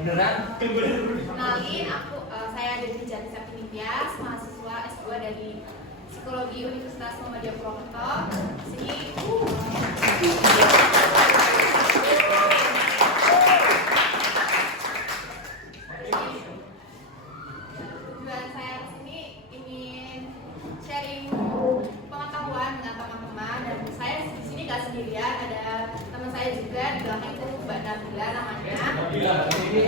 Beneran? Kenalin, saya Devi Jati Septimityas, mahasiswa S2 dari Psikologi Universitas Muhammadiyah Purwokerto. Sini. Tujuan saya kesini ingin sharing pengetahuan dengan teman-teman, dan saya di sini gak sendirian, ada teman saya juga di belakang itu Mbak Nabila namanya. Materi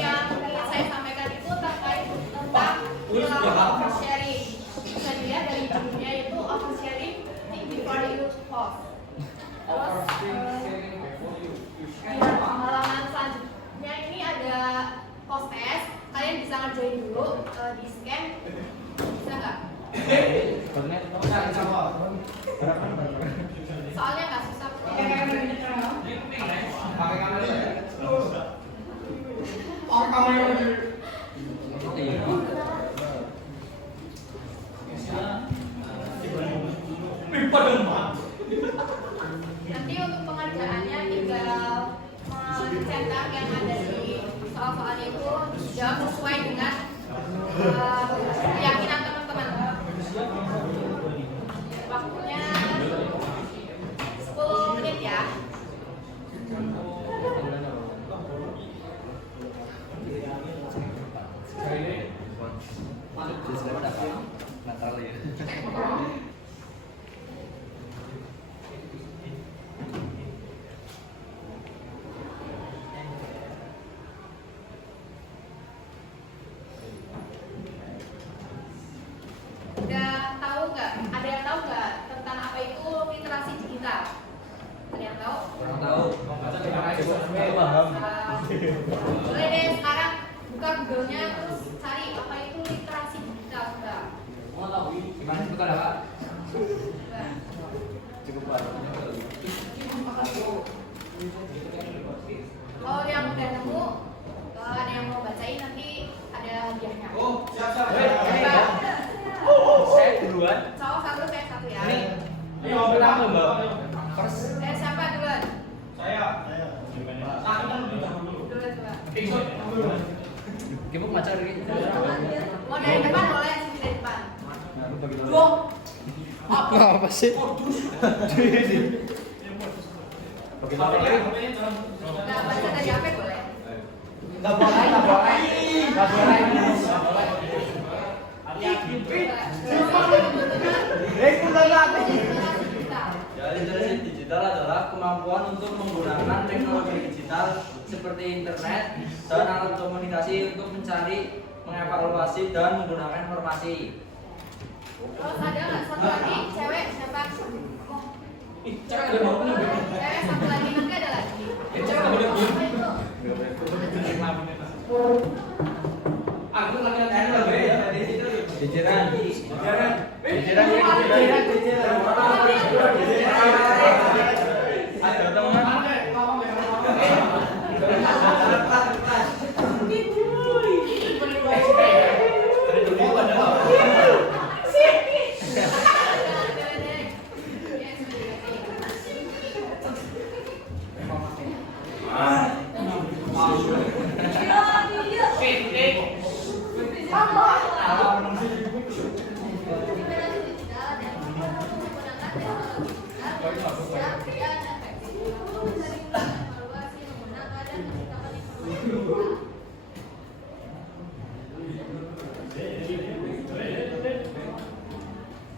yang ingin saya sampaikan itu terkait tentang perilaku oversharing. Bisa dilihat dari judulnya itu oversharing, think before you post. Terus di halaman selanjutnya ini ada post test. Kalian bisa ngerjain dulu, di scan. Bisa nggak? Soalnya nggak susah. Nanti untuk pengerjaannya tinggal mencetak yang ada di soal-soalnya itu dijawab sesuai dengan keyakinan teman-teman. Waktunya 10 menit ya. Udah tahu nggak? Ada yang tahu nggak tentang apa itu literasi digital? Ada yang tahu? Kurang tahu. Boleh deh sekarang buka Google-nya terus cari apa itu literasi digital. Udah. Mau tahu? Gimana sih ada Kak? Cukup banyak. Kalau yang udah nemu, kalau ada yang mau bacain nanti ada hadiahnya. Oh, siap. Saya duluan. Cowok satu, saya satu ya. Ini pertama Mbak. First. Siapa duluan? Saya. Duluan coba. Gimana pacar gitu? Mau dari depan boleh, sini dari depan. Dong. Apa sih? Bagaimana ini? Nggak baca dari HP boleh. Nggak boleh. Literasi digital adalah kemampuan untuk menggunakan teknologi digital seperti internet dan alat komunikasi untuk mencari, mengevaluasi, dan menggunakan informasi. Terus ada nggak satu lagi cewek siapa? Cewek ada mau nih. Cewek satu lagi nanti ada lagi. Cewek ada mau Apa itu? Aku lagi ya di situ. Jajaran. Ada teman.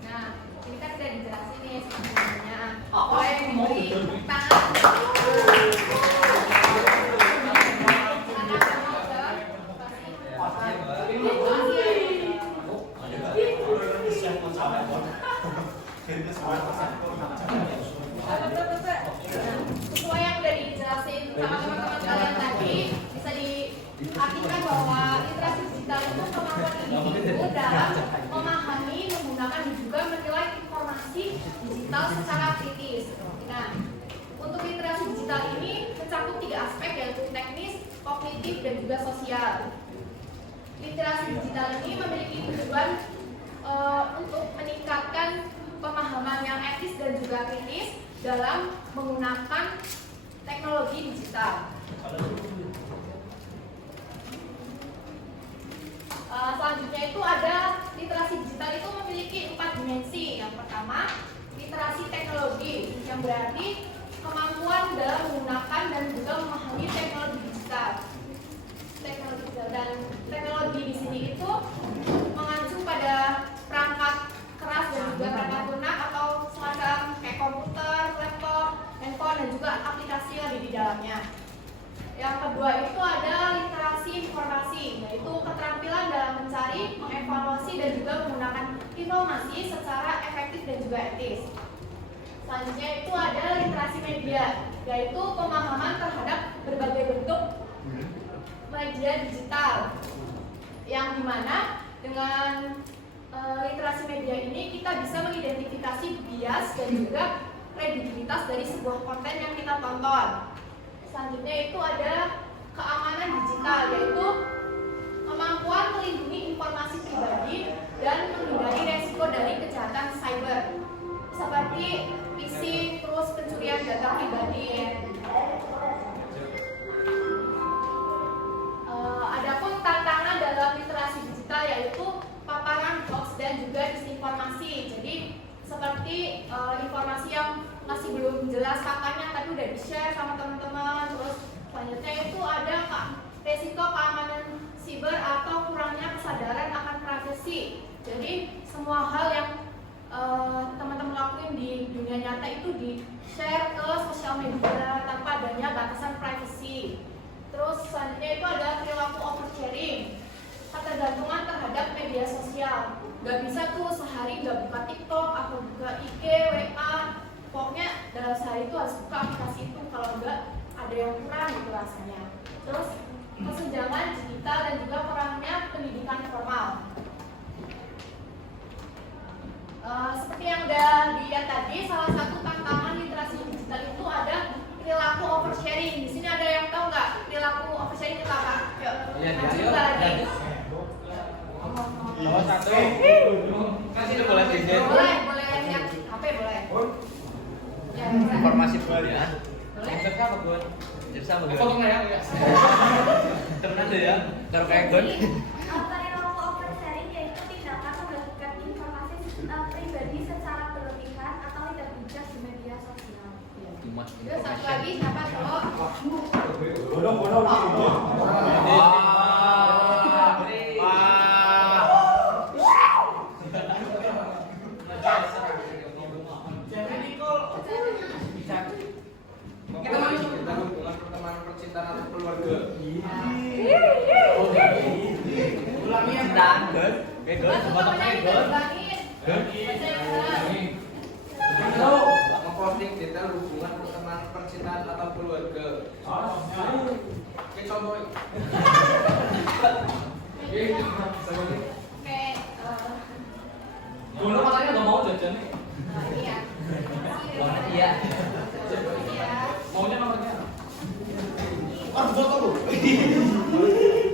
Nah, ini kan udah dijelasin nih sebenarnya. Apa yang diberi tangan? Sesuai yang udah dijelasin sama teman-teman kalian tadi, bisa diartikan bahwa literasi digital itu kemampuan individu dalam memahami, menggunakan, dan juga menilai informasi digital secara kritis. Nah, untuk literasi digital ini mencakup 3 aspek, yaitu teknis, kognitif, dan juga sosial. literasi digital ini memiliki tujuan untuk meningkatkan pemahaman yang etis dan juga kritis dalam menggunakan teknologi digital. Selanjutnya itu ada literasi digital itu memiliki 4 dimensi. Yang pertama, literasi teknologi, yang berarti kemampuan dalam menggunakan dan juga memahami teknologi digital. Dan teknologi di sini itu mengacu pada perangkat keras dan juga perangkat lunak atau semacam kayak komputer, laptop, handphone dan juga aplikasi yang ada di dalamnya. Yang kedua itu ada literasi informasi, yaitu keterampilan dalam mencari, mengevaluasi dan juga menggunakan informasi secara efektif dan juga etis. Selanjutnya itu ada literasi media, yaitu pemahaman terhadap berbagai bentuk media digital, yang dimana dengan literasi media ini kita bisa mengidentifikasi bias dan juga kredibilitas dari sebuah konten yang kita tonton. Selanjutnya itu ada keamanan digital, yaitu kemampuan melindungi informasi pribadi dan menghindari resiko dari kejahatan cyber seperti phishing, terus pencurian data pribadi. Adapun tantangan dalam literasi digital yaitu paparan hoax dan juga disinformasi. Jadi seperti informasi yang masih belum jelas faktanya tapi udah di-share sama teman-teman. Terus selanjutnya itu ada resiko keamanan siber atau kurangnya kesadaran akan privasi. Jadi semua hal yang teman-teman lakuin di dunia nyata itu di-share ke sosial media tanpa adanya batasan privacy. Terus selanjutnya itu ada perilaku oversharing, ketergantungan terhadap media sosial. Gak bisa tuh sehari gak buka TikTok atau buka IG, WA. Pokoknya dalam sehari itu harus buka aplikasi itu, kalau enggak ada yang kurang gitu rasanya. Terus kesenjangan digital dan juga kurangnya pendidikan formal. Seperti yang udah dilihat tadi, salah satu tantangan literasi digital itu ada perilaku oversharing. Di sini ada yang tahu nggak perilaku oversharing itu apa? Yuk, masih buka lagi. Nomor 1. Kasih lu boleh sih. Boleh lihat HP boleh. Ya, bisa. Informasi ya. Boleh. Yang apa, Gun? Jadi sama gue. Foto ya. Temenan deh ya. Karo kayak gue. Perilaku oversharing yaitu tindakan membagikan informasi pribadi secara berlebihan atau tidak bijak di media sosial. Terus satu lagi siapa cowok? Kita masih kita hubungan pertemanan percintaan atau keluarga. Ulangi yang cintaan, Gun. Oke, Coba tuh temennya diulangin. Baca yang benar. Itu memposting detail hubungan pertemanan percintaan atau keluarga. Oke, contoh. Oke, Dulu katanya nggak mau jajan nih. ini ya. Warna dia. Ini ya. Maunya nomornya. Foto lu.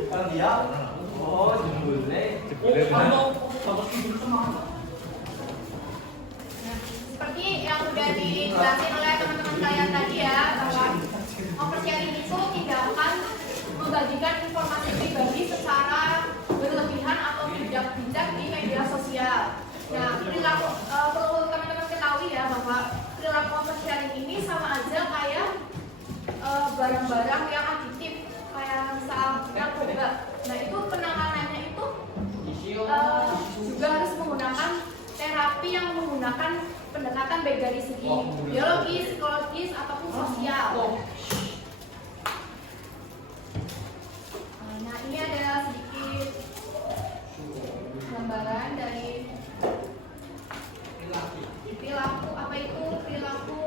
Kalau dia, oh jebule. Kalau bapak tidur kemana? Nah, seperti yang udah dijelasin oleh teman-teman kalian tadi ya, bahwa oversharing itu tindakan membagikan informasi pribadi secara berlebihan atau tidak bijak di media sosial. Nah, perilaku perlu teman-teman ketahui ya bahwa perilaku oversharing ini sama aja kayak barang-barang yang adiktif, kayak misal narkoba. Nah, itu penanganannya itu juga harus menggunakan terapi yang menggunakan pendekatan baik dari segi biologis, psikologis ataupun sosial. Nah, ini ada sedikit gambaran dari perilaku, apa itu perilaku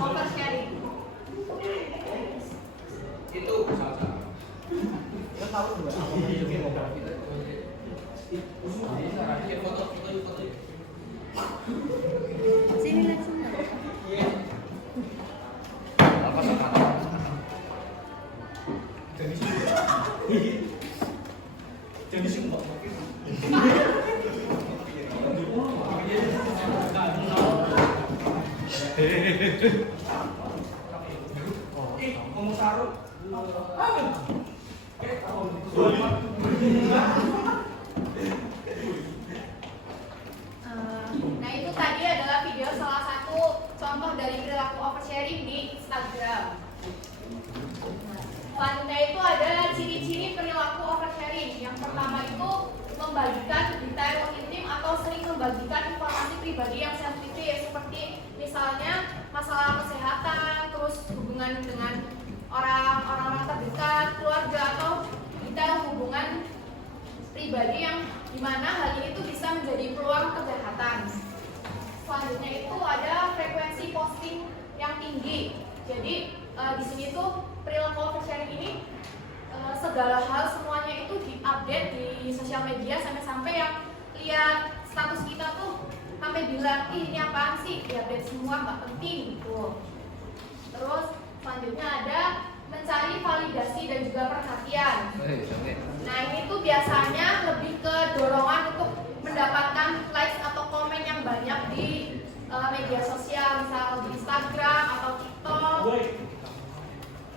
oversharing. Itu salah. Kita tahu juga. Foto. Sini langsung. Apa sekarang? Jadi dengan orang-orang terdekat, keluarga atau detail hubungan pribadi yang dimana hal ini tuh bisa menjadi peluang kejahatan. Selanjutnya itu ada frekuensi posting yang tinggi. Jadi di sini tuh perilaku oversharing ini segala hal semuanya itu diupdate di sosial media sampai-sampai yang lihat status kita tuh sampai bilang, ih ini apaan sih, diupdate semua nggak penting gitu. Terus selanjutnya ada mencari validasi dan juga perhatian. Nah ini tuh biasanya lebih ke dorongan untuk mendapatkan likes atau komen yang banyak di media sosial, misal di Instagram atau TikTok.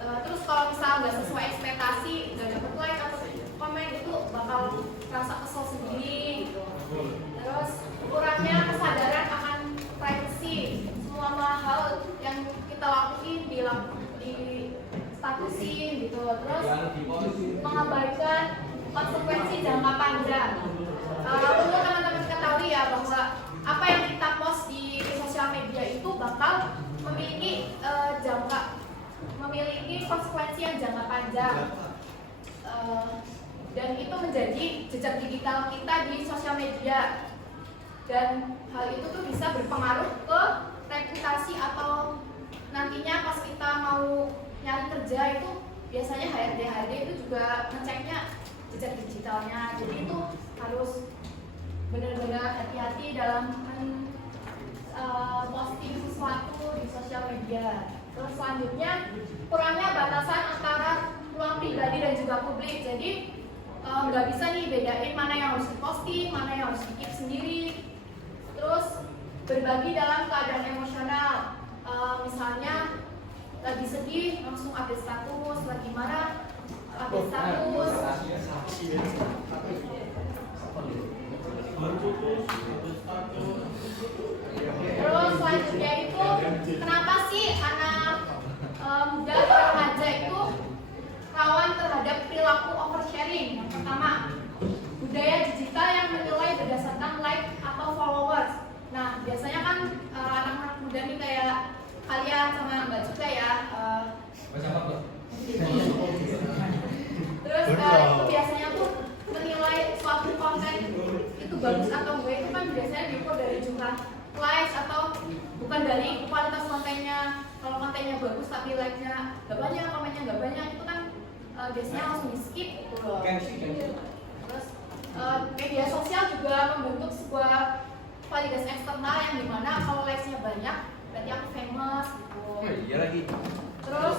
Terus kalau misal nggak sesuai ekspektasi, nggak dapet like atau komen, itu bakal rasa kesel sendiri gitu. Terus kurangnya kesadaran akan privacy, semua hal yang kita lakuin di statusin gitu. Terus mengabaikan konsekuensi jangka panjang. Perlu teman-teman ketahui ya bahwa apa yang kita post di sosial media itu bakal memiliki konsekuensi yang jangka panjang, dan itu menjadi jejak digital kita di sosial media, dan hal itu tuh bisa berpengaruh ke reputasi atau nantinya pas kita mau nyari kerja itu biasanya HRD itu juga ngeceknya jejak digitalnya. Jadi itu harus benar-benar hati-hati dalam posting sesuatu di sosial media. Terus selanjutnya kurangnya batasan antara ruang pribadi dan juga publik. Jadi nggak bisa nih bedain mana yang harus diposting, mana yang harus di-keep sendiri. Terus berbagi dalam keadaan emosional, misalnya lagi sedih langsung update status, lagi marah update status. Terus selanjutnya itu kenapa sih anak muda atau remaja itu rawan terhadap perilaku oversharing? Yang pertama, budaya digital yang menilai berdasarkan like atau followers. Nah, biasanya kan anak-anak muda nih kayak kalian sama Mbak juga ya. Terus itu biasanya tuh menilai suatu konten itu bagus atau enggak itu kan biasanya diukur dari jumlah likes atau bukan dari kualitas kontennya. Kalau kontennya bagus tapi like-nya nggak banyak, komennya nggak banyak, itu kan biasanya langsung di skip gitu loh. Terus media sosial juga membentuk sebuah validasi eksternal yang dimana kalau likes-nya banyak berarti aku famous gitu. Iya lagi. Terus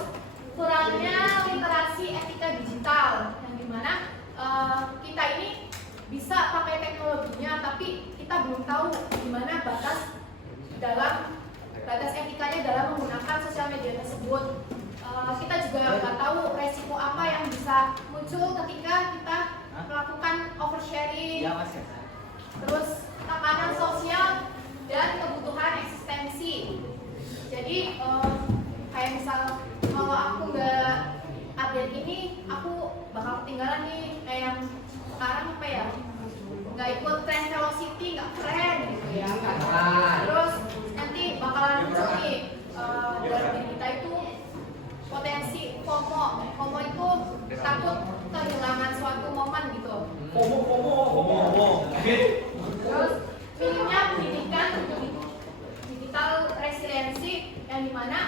kurangnya literasi etika digital yang dimana kita ini bisa pakai teknologinya tapi kita belum tahu gimana batas etikanya dalam menggunakan sosial media tersebut. Kita juga nggak tahu resiko apa yang bisa muncul ketika kita melakukan oversharing. Terus tekanan sosial dan kebutuhan eksistensi. Jadi kayak misal kalau aku nggak update ini, aku bakal ketinggalan nih. Kayak yang sekarang apa ya, nggak ikut tren velocity, nggak keren gitu ya. Terus nanti bakalan muncul nih dalam diri kita itu potensi FOMO itu takut kehilangan suatu momen gitu. Terus minimnya pendidikan digital resiliensi yang dimana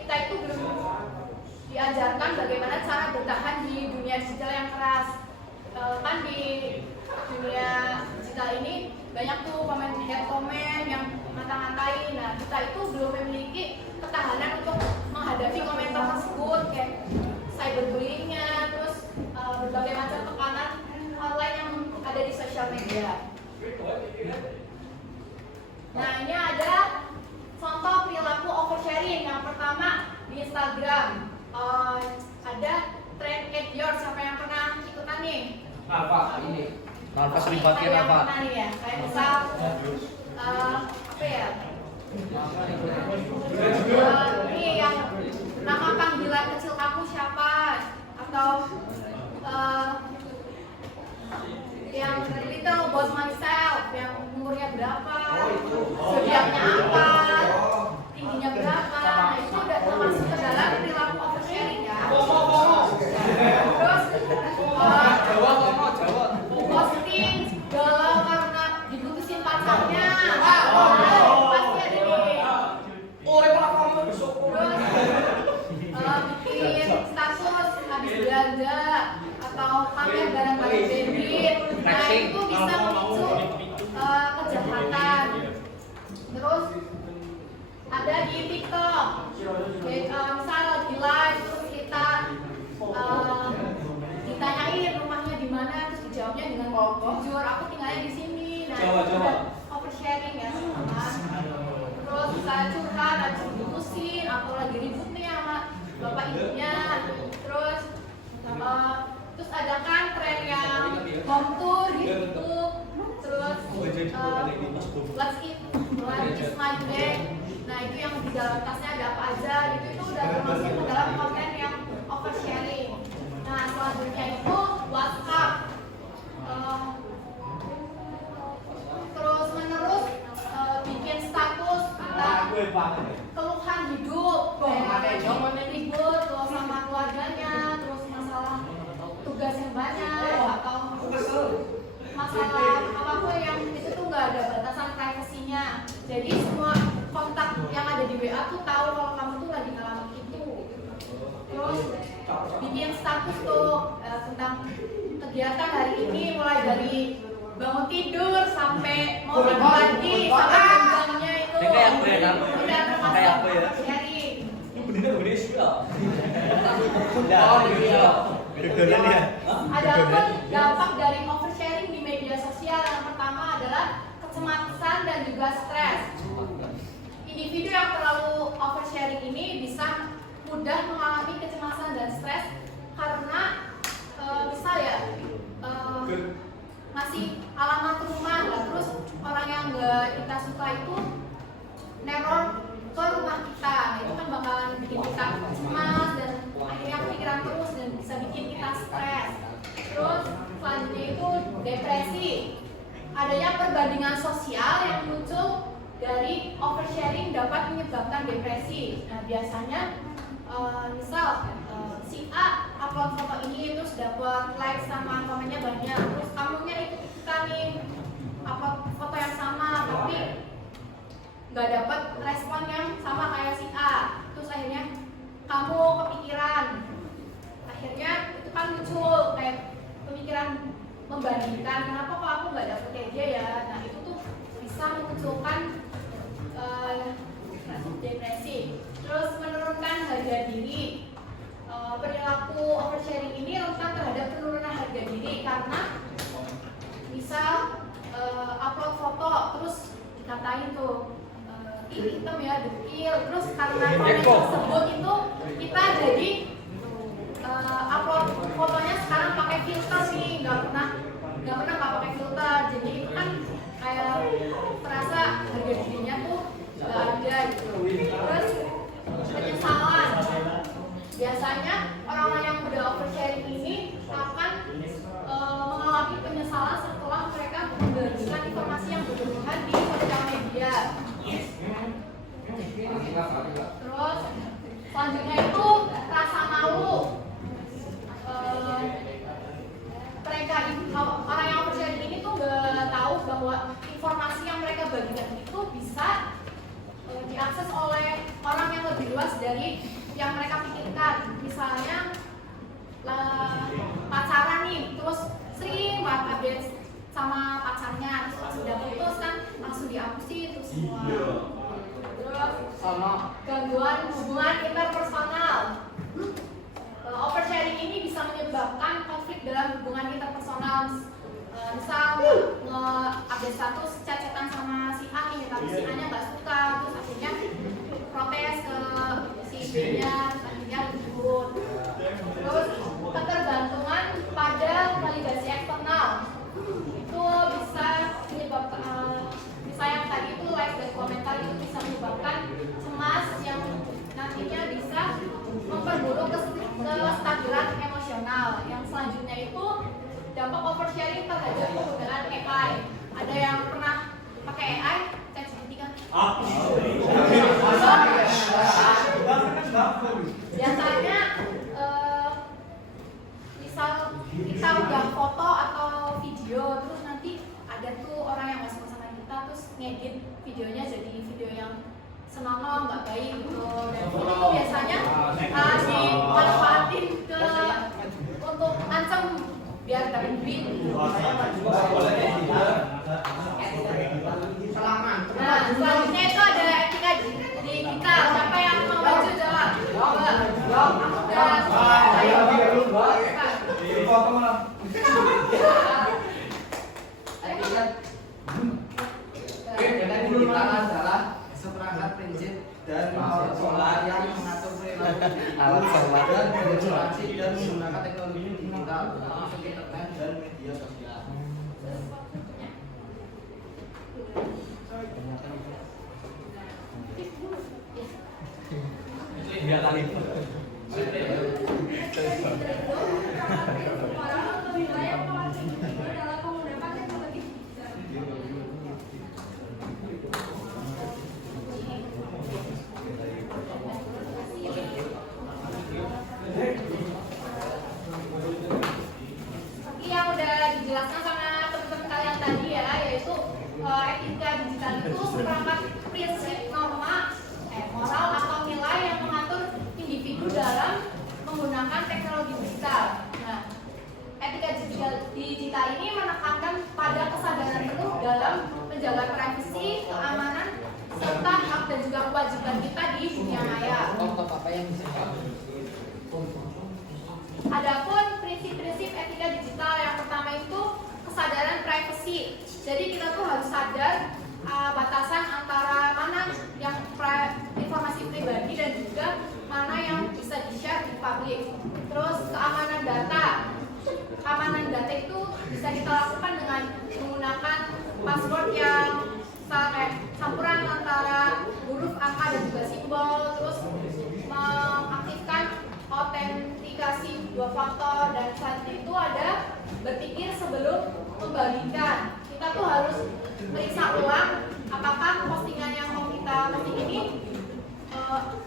kita itu belum diajarkan bagaimana cara bertahan di dunia digital yang keras. Kan di dunia digital ini banyak tuh komen yang ngata-ngatain. Nah, kita itu belum memiliki ketahanan untuk menghadapi komentar tersebut, kayak cyberbullying-nya, terus berbagai macam tekanan online yang ada di sosial media. Nah, ini ada contoh perilaku oversharing. Yang pertama di Instagram ada trend at yours. Siapa yang pernah ikutan nih? Apa ini? Nalpas libatkan Yang apa? pernah nih ya, kayak misal apa ya? Ini yang nama panggilan kecil kamu siapa? Atau yang little about myself, yang umurnya berapa, zodiaknya apa, tingginya berapa. Nah, itu udah termasuk atau pamer barang-barang branded. Nah itu bisa memicu kejahatan. Terus ada di TikTok, misal di live terus kita ditanyain rumahnya di mana, terus dijawabnya dengan jujur aku tinggalnya di sini. Nah itu udah oversharing ya teman-teman. Terus bisa curhat, ada diputusin atau lagi ribut nih sama bapak ibunya. Terus ada kan tren yang home tour gitu. Terus let's eat my bag. Nah itu yang di dalam tasnya ada apa aja gitu, itu udah termasuk ke dalam konten yang oversharing. Nah selanjutnya itu WhatsApp. Terus menerus bikin status tentang keluhan hidup, kayak ribut tuh sama keluarganya, terus masalah tugas yang banyak atau masalah apapun yang itu tuh nggak ada batasan privasinya. Jadi semua kontak yang ada di WA tuh tahu kalau kamu tuh lagi ngalamin itu. Terus bikin status tuh tentang kegiatan hari ini, mulai dari bangun tidur sampai mau tidur lagi sampai jam-jamnya itu. Kayak aku ya, Nam? Udah termasuk Kayak aku ya? sharing. Bener juga. Adapun dampak dari oversharing di media sosial yang pertama adalah kecemasan dan juga stres. Individu yang terlalu oversharing ini bisa mudah mengalami kecemasan dan stres karena misal ya ngasih alamat rumah lah, terus orang yang nggak kita suka itu neror ke rumah kita. Nah, itu kan bakalan bikin kita cemas dan akhirnya kepikiran terus dan bisa bikin kita stres. Terus selanjutnya itu depresi. Adanya perbandingan sosial yang muncul dari oversharing dapat menyebabkan depresi. Nah biasanya misal si A upload foto ini terus dapat like sama komennya banyak, terus kamunya ikutan nih upload foto yang sama tapi nggak dapat respon yang sama kayak si A, terus akhirnya kamu kepikiran, akhirnya itu kan muncul kayak pemikiran membandingkan, kenapa kok aku nggak dapet kayak dia ya. Nah itu tuh bisa memunculkan depresi. Terus menurunkan harga diri. Perilaku oversharing ini rentan terhadap penurunan harga diri karena misal upload foto terus dikatain tuh ih hitam ya, dekil, terus karena komen tersebut itu kita jadi upload fotonya sekarang pakai filter nih, nggak pernah nggak pakai filter, jadi itu kan kayak terasa harga dirinya tuh nggak ada gitu. Terus penyesalan, biasanya orang-orang yang udah oversharing ini akan mengalami penyesalan setelah mereka membagikan informasi yang berlebihan di sosial media. Terus selanjutnya itu rasa malu. Mereka orang yang oversharing ini tuh nggak tahu bahwa informasi yang mereka bagikan itu bisa diakses oleh orang yang lebih luas dari yang mereka pikirkan. Misalnya pacaran nih, terus sering banget update sama pacarnya, terus pas udah putus kan langsung dihapusin terus semua. Terus gangguan hubungan interpersonal. Oversharing ini bisa menyebabkan konflik dalam hubungan interpersonal. Misal nge-update status chat-chatan sama si A nih, tapi si A-nya nggak suka, terus akhirnya protes ke si B-nya, terus akhirnya ribut. Terus ketergantungan pada validasi eksternal itu bisa menyebabkan, misalnya yang tadi itu like dan komentar itu bisa menyebabkan cemas yang nantinya bisa memperburuk kestabilan emosional. Yang selanjutnya itu dampak oversharing terhadap penggunaan AI. Ada yang pernah pakai AI? ChatGPT kan? Biasanya misal kita udah foto atau video, terus nanti ada tuh orang yang nggak suka sama kita, terus ngedit videonya jadi video yang senonoh, nggak baik gitu. Dan itu biasanya dimanfaatin untuk ngancam biar dapat duit. Nah, selanjutnya itu ada etika digital. Siapa yang mau maju jawab? Etika digital adalah seperangkat prinsip dan pola yang mengatur perilaku dan berinteraksi dan menggunakan teknologi digital termasuk internet dan media sosial. Enggak lagi. Orang atau wilayah mewakili dalam menggunakan teknologi digital. Seperti yang udah dijelaskan sama teman-teman kalian tadi ya, yaitu etika digital itu seperangkat prinsip, norma, moral atau nilai yang mengatur individu dalam menggunakan teknologi digital. Nah, etika digital ini menekankan pada kesadaran penuh dalam menjaga privasi, keamanan, serta hak dan juga kewajiban kita di dunia maya. Adapun prinsip-prinsip etika digital yang pertama itu kesadaran privasi. Jadi kita tuh harus sadar batasan antara mana yang informasi pribadi dan juga mana yang bisa di-share di publik. Terus keamanan data. Keamanan data itu bisa kita lakukan dengan menggunakan password yang campuran antara huruf, angka dan juga simbol. Terus mengaktifkan autentikasi 2 faktor, dan selanjutnya itu ada berpikir sebelum membagikan. Kita tuh harus meriksa ulang apakah postingan yang mau kita posting ini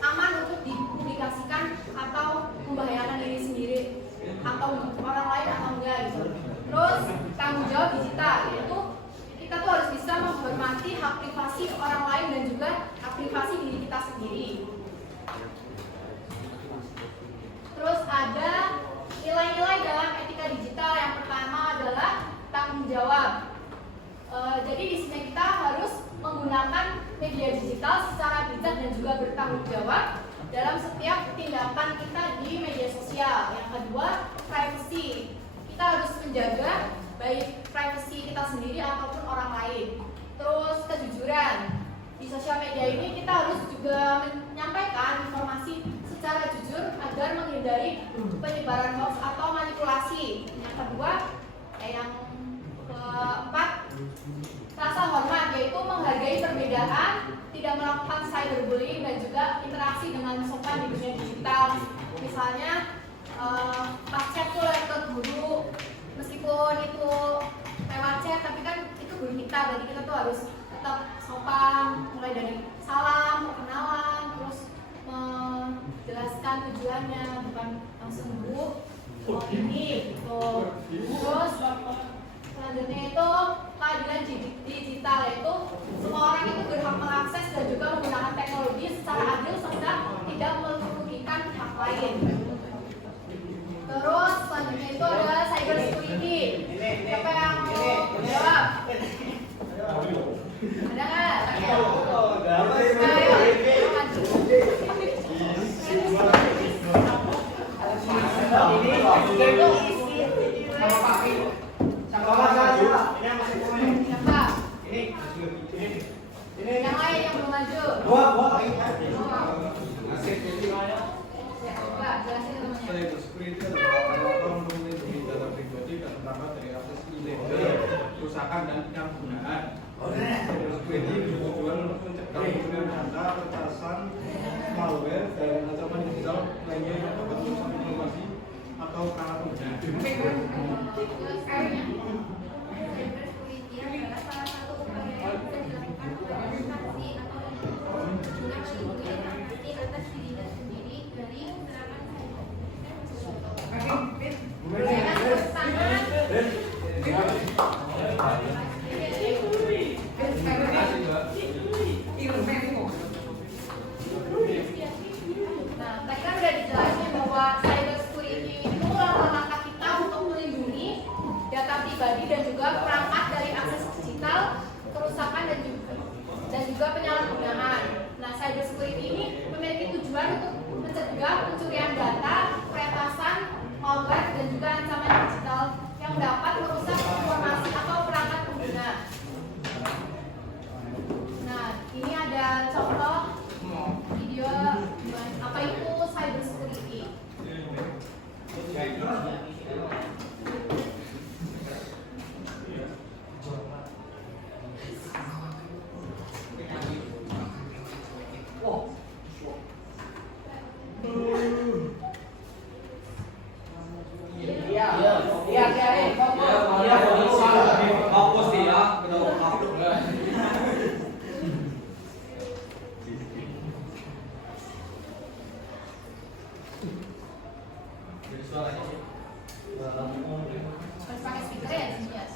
aman untuk dipublikasikan atau membahayakan diri sendiri atau orang lain atau enggak gitu. Terus tanggung jawab digital, yaitu kita tuh harus bisa menghormati hak privasi orang lain dan juga hak privasi diri kita sendiri. Terus ada nilai-nilai dalam etika digital. Yang pertama adalah tanggung jawab. Jadi di sini kita harus menggunakan media digital secara bijak dan juga bertanggung jawab dalam setiap tindakan kita di media sosial. Yang kedua, privacy. Kita harus menjaga baik privasi kita sendiri ataupun orang lain. Terus kejujuran. Di sosial media ini kita harus juga menyampaikan informasi secara jujur agar menghindari penyebaran hoax atau manipulasi. Yang kedua, yang keempat, rasa hormat, yaitu menghargai perbedaan, tidak melakukan cyberbullying dan juga interaksi dengan sopan di dunia digital. Misalnya pas chat tuh ke guru, meskipun itu lewat chat, tapi kan itu guru kita, jadi kita tuh harus tetap sopan, mulai dari salam, perkenalan, terus menjelaskan tujuannya, bukan langsung bu ini gitu. Terus selanjutnya itu keadilan digital, yaitu semua orang itu berhak mengakses dan juga menggunakan teknologi secara adil serta tidak merugikan hak lain. Terus selanjutnya itu adalah cyber security. Siapa yang mau jawab? Ada nggak? Ayo, maju. Siapa? Yang lain yang belum maju. Coba jelasin namanya. Cyber security adalah orang melindungi data pribadi dan terutama dari akses ilegal, kerusakan dan penyalahgunaan. Cyber security bertujuan untuk mencegah penggunaan data, peretasan, malware, dan ancaman digital lainnya yang dapat merusak informasi atau perangkat pengguna. Cybersecurity adalah salah satu upaya yang bisa dilakukan oleh instansi atau individu guna melindungi informasi atas dirinya sendiri dari serangan cyber. Jangan tepuk tangan. Nah, tadi kan udah dijelasin bahwa cyber security itu langkah kita pribadi dan juga perangkat dari akses digital, kerusakan dan juga penyalahgunaan. Nah, cybersecurity ini memiliki tujuan untuk mencegah pencurian data, peretasan, malware dan juga ancaman digital yang dapat merusak informasi atau perangkat pengguna. Nah, ini ada contoh video apa itu cybersecurity. Fokus ya. Harus pakai speaker ya, Yes.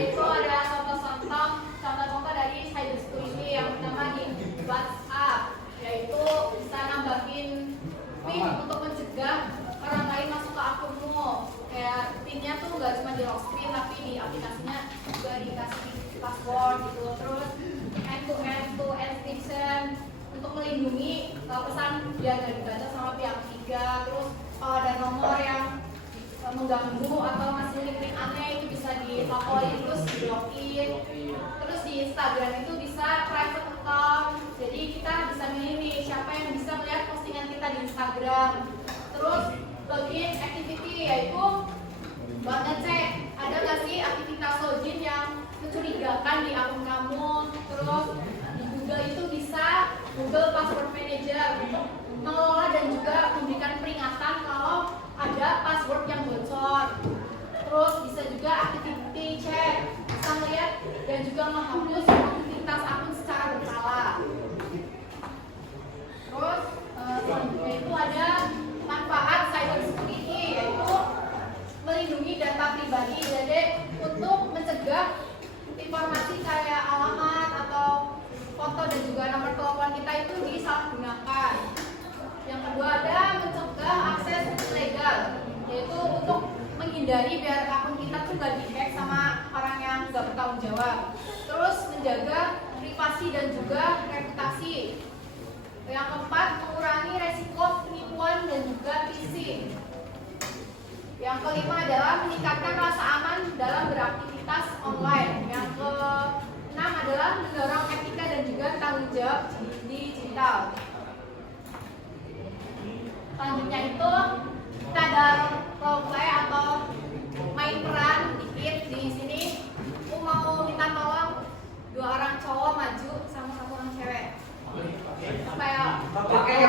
Itu ada contoh-contoh dari cybersecurity yang pertama di WhatsApp, yaitu bisa nambahin PIN untuk mencegah orang lain masuk ke akunmu. Kayak PIN-nya tuh nggak cuma di lock screen tapi di aplikasinya juga dikasih password gitu. Terus end-to-end encryption untuk melindungi pesan biar nggak dibaca sama pihak ketiga. Terus kalau ada nomor yang mengganggu atau ngasih link-link aneh itu bisa dilaporin terus diblokir. Terus di Instagram itu bisa private account, jadi kita bisa milih nih siapa yang bisa melihat postingan kita di Instagram. Terus login activity, yaitu buat ngecek ada nggak sih aktivitas login yang mencurigakan di akun kamu. Terus di Google itu bisa Google Password Manager untuk mengelola dan juga memberikan peringatan kalau ada password yang bocor. Terus bisa juga activity check, bisa melihat dan juga menghapus aktivitas akun secara berkala. Terus selanjutnya itu ada manfaat cybersecurity, yaitu melindungi data pribadi. Jadi untuk mencegah informasi kayak alamat atau foto dan juga nomor telepon kita itu disalahgunakan. Yang kedua ada mencegah akses ilegal, yaitu untuk menghindari biar akun kita tuh gak di-hack sama orang yang gak bertanggung jawab. Terus menjaga privasi dan juga reputasi. Yang keempat, mengurangi resiko penipuan dan juga phishing. Yang kelima adalah meningkatkan rasa aman dalam beraktivitas online. Yang keenam adalah mendorong etika dan juga tanggung jawab digital. Selanjutnya itu kita ada role play atau main peran dikit di sini. Aku mau minta tolong 2 orang cowok maju sama 1 orang cewek. Supaya Wakil.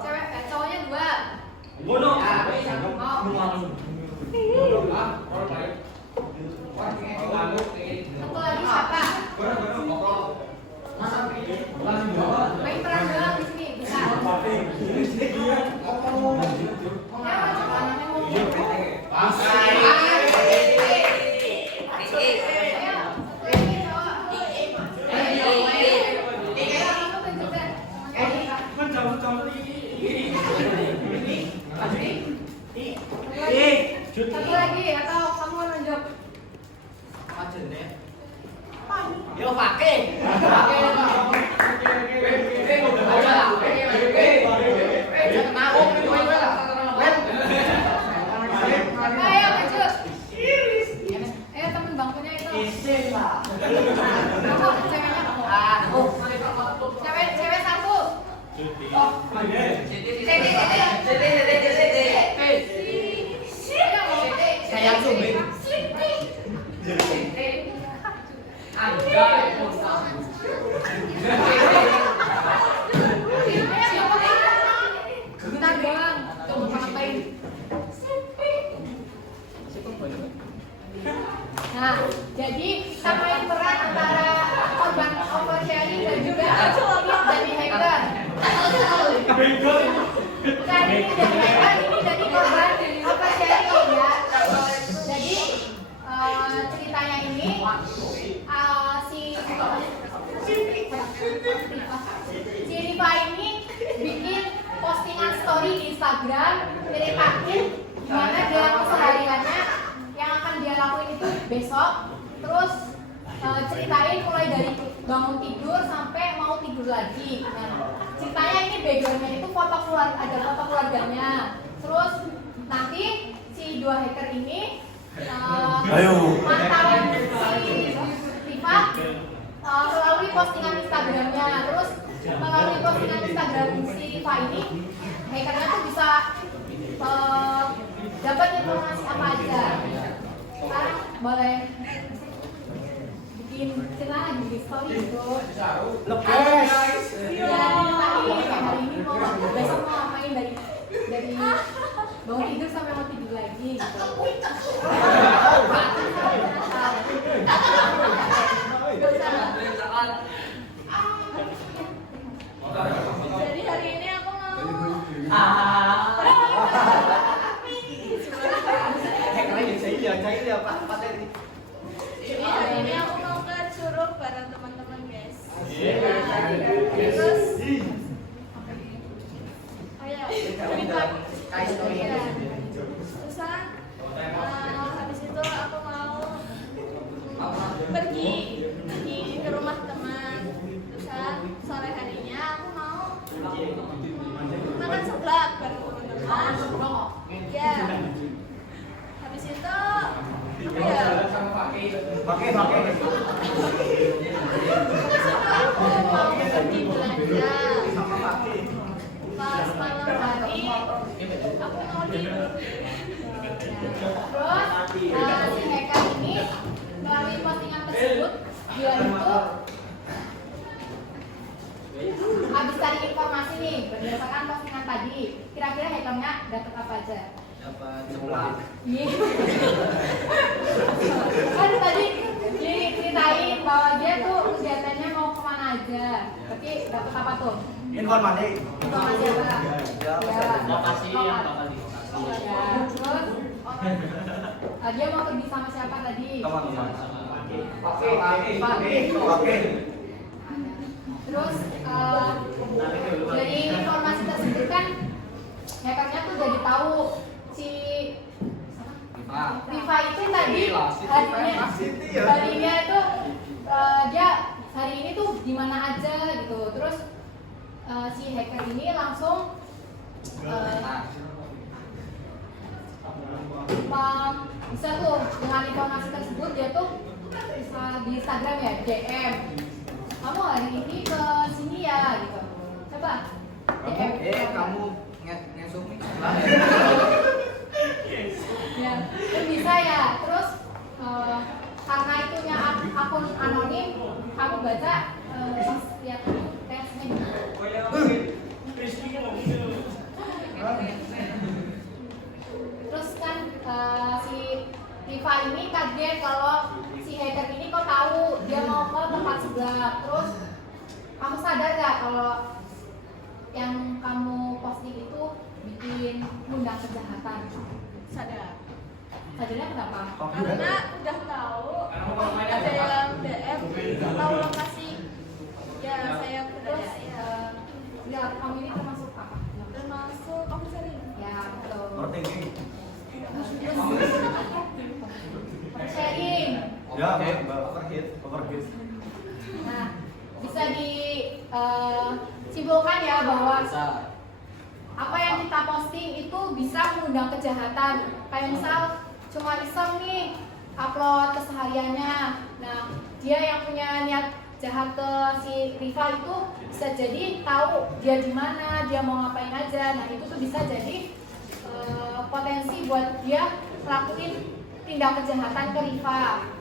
cewek cowoknya 2. Ngono. Satu lagi atau kamu mau nunjuk? Aja deh. Yo pakai. Ayo maju. Ayo temen bangkunya itu. Kamu ceweknya kamu. Cewek satu. Kayak zombie. Bentar doang. Tunggu ngapain? Nah, jadi sama yang peran antara korban oversharing dan juga jadi hacker. Bukan ini jadi hacker, ini jadi korban oversharing ya. Jadi ceritanya ini si Riva ini bikin postingan story di Instagram ceritakin gimana dia kesehariannya yang akan dia lakuin itu besok, terus ceritain mulai dari bangun tidur sampai mau tidur lagi. Nah, ceritanya ini backgroundnya itu foto ada foto keluarganya. Terus nanti si dua hacker ini mantau si Riva melalui postingan Instagramnya. Terus melalui postingan Instagram si Riva ini hackernya tuh bisa dapat informasi apa aja. Sekarang boleh bikin cerita di story gitu. Lepas. Ya, hari ini mau besok mau ngapain dari bangun tidur sampai mau tidur lagi gitu. Jadi hari ini aku mau Jadi hari ini aku mau ke Curug bareng teman-teman guys. Terus terusan habis itu aku mau pergi ke rumah teman. Terusan sore harinya aku mau makan seblak bareng teman-teman. Ya. Habis itu apa ya? Pakai. Aku mau pergi belanja. Pas malam hari aku mau tidur. Terus si hacker ini melalui postingan tersebut dia itu habis cari informasi nih berdasarkan postingan tadi. Kira-kira hackernya dapat apa aja? Dapat sebelah. Iya. Kan tadi diceritain bahwa dia tuh kegiatannya mau kemana aja. Tapi dapat apa tuh? Informasi. Informasi apa? Ya. Lokasi yang bakal di. Ya. Terus dia mau pergi sama siapa tadi? Teman-teman. Pakai. Terus dari informasi tersebut kan hackernya tuh jadi tahu si Riva itu tadi harinya itu dia hari ini tuh di mana aja gitu. Terus si hacker ini langsung bisa tuh dengan informasi tersebut dia tuh bisa di Instagram ya DM, kamu hari ini ke sini ya gitu. Coba DM. Kamu ngesuk nih. Ya, kan bisa ya. Terus karena itunya akun anonim, kamu baca lihat tesnya. Terus kan si Riva ini kaget kalau si hacker ini kok tahu dia mau ke tempat sebelah. Terus kamu sadar gak kalau yang kamu posting itu bikin undang kejahatan? Sadar. Sadarnya kenapa? Karena udah tahu ada yang DM tahu lokasi. Ya, saya Terus berada ya. ya kamu ini termasuk apa? Termasuk officer ini. Ya betul. Marketing. Ya, overheat. Nah, bisa disimpulkan ya bahwa apa yang kita posting itu bisa mengundang kejahatan. Kayak misal cuma iseng nih upload kesehariannya. Nah, dia yang punya niat jahat ke si Riva itu bisa jadi tahu dia di mana, dia mau ngapain aja. Nah, itu tuh bisa jadi potensi buat dia ngelakuin tindak kejahatan ke Riva.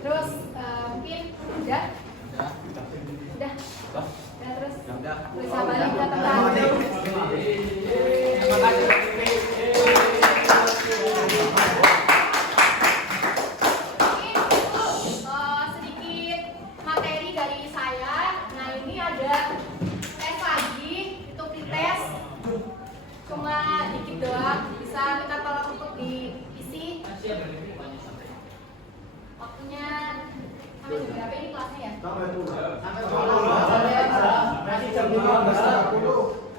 Terus mungkin udah terus bisa balik ke tempat. Sedikit materi dari saya. Nah, ini ada tes lagi, itu pretest cuma dikit doang, bisa minta tolong untuk diisi. Waktunya sampai jam berapa ini kelasnya ya? Sampai 10. Sampai jam 12. Nanti jam 15.30.